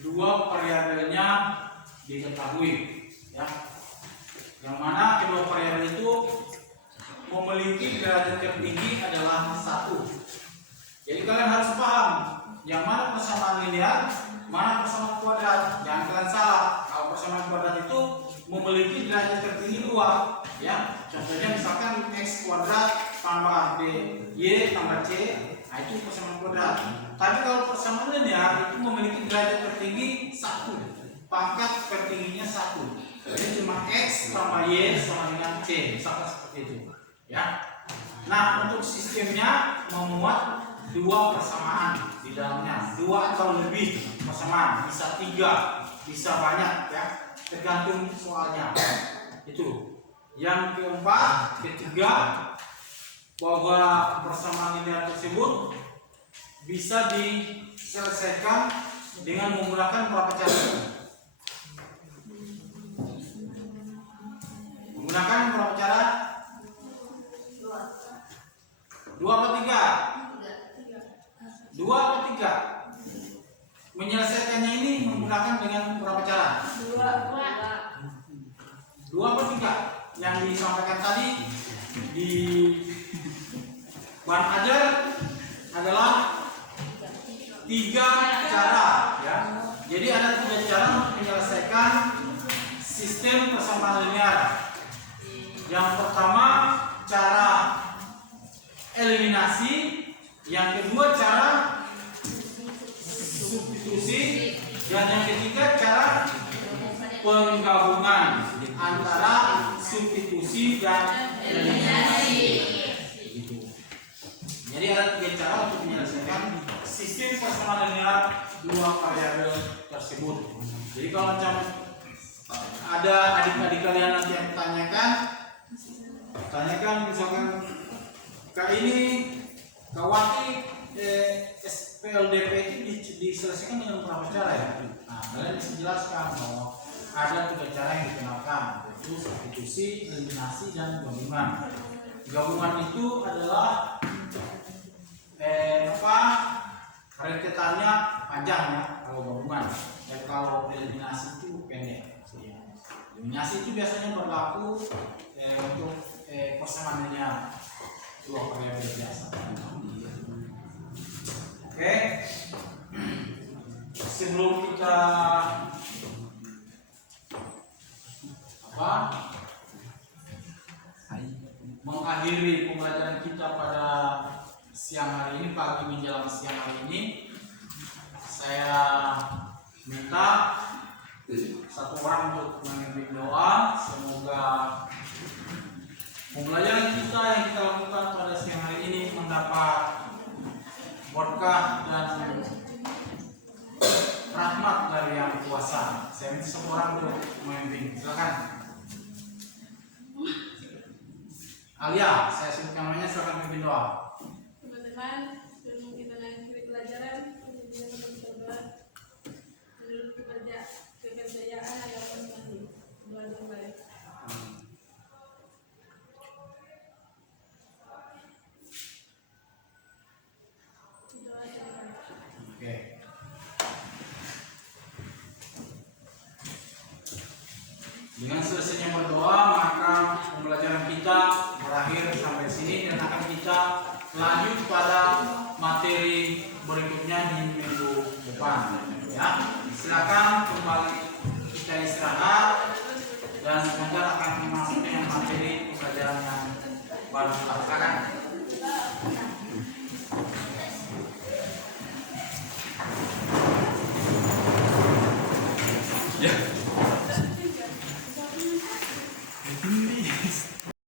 dua variabelnya diketahui, ya. Yang mana kedua variabel itu memiliki derajat tertinggi adalah 1. Jadi kalian harus paham yang mana persamaan linear, mana persamaan kuadrat. Jangan kalian salah. Kalau persamaan kuadrat itu memiliki derajat tertinggi 2, ya. Contohnya misalkan x kuadrat tambah y tambah c, nah itu persamaan kuadrat. Tapi kalau persamaan linear itu memiliki derajat tertinggi 1, pangkat tertingginya 1. Jadi cuma x tambah y sama dengan c, misalkan seperti itu, ya. Nah, untuk sistemnya memuat 2 persamaan di dalamnya, 2 atau lebih persamaan, bisa 3, bisa banyak, ya, tergantung soalnya. Itu. Yang keempat, ketiga, bahwa persamaan linear tersebut bisa diselesaikan dengan menggunakan berapa cara? Menggunakan berapa cara? 2 atau 3? 2 atau 3? Menyelesaikannya ini menggunakan dengan berapa cara? 2 atau 3? Yang disampaikan tadi di bahan ajar adalah 3 cara, ya. Jadi ada 3 cara untuk menyelesaikan sistem persamaan linear. Yang pertama, cara eliminasi. Yang kedua, cara substitusi. Dan yang ketiga, cara penggabungan antara substitusi dan eliminasi. Jadi ada 3 cara untuk menyelesaikan sistem persamaan linear 2 variabel tersebut. Jadi kalau macam ada adik-adik kalian nanti yang tanyakan misalkan Kak ini Kawati SPLDP itu diselesaikan dengan berapa cara, ya? Nah, kalian bisa jelaskan bahwa ada 3 cara yang dikenalkan, yaitu substitusi, eliminasi, dan gabungan. Gabungan itu adalah rentetannya panjang, ya, kalau gabungan. Dan kalau eliminasi itu pendek. Eliminasi itu biasanya berlaku untuk persamaannya dua variabel biasa. Oke, sebelum kita mengakhiri pembelajaran kita pada siang hari ini, pagi menjelang siang hari ini, saya minta satu orang untuk memimpin doa. Semoga pembelajaran kita yang kita lakukan pada siang hari ini mendapat berkah dan rahmat dari Yang Kuasa. Saya minta satu orang untuk memimpin. Silakan. Alia, saya sebut namanya, silakan memimpin doa. Teman-teman, sebelum kita mengakhiri pelajaran, kita berdoa menurut kepercayaan yang pasti. Doa yang baik. Doa silakan. Oke. Dengan selesainya berdoa, maka pembelajaran kita berakhir sampai sini dan akan kita lanjut pada materi berikutnya di minggu depan. Ya, silakan kembali kita istirahat dan sebentar akan memasuki dengan materi pembelajaran yang baru. Silakan. Ya.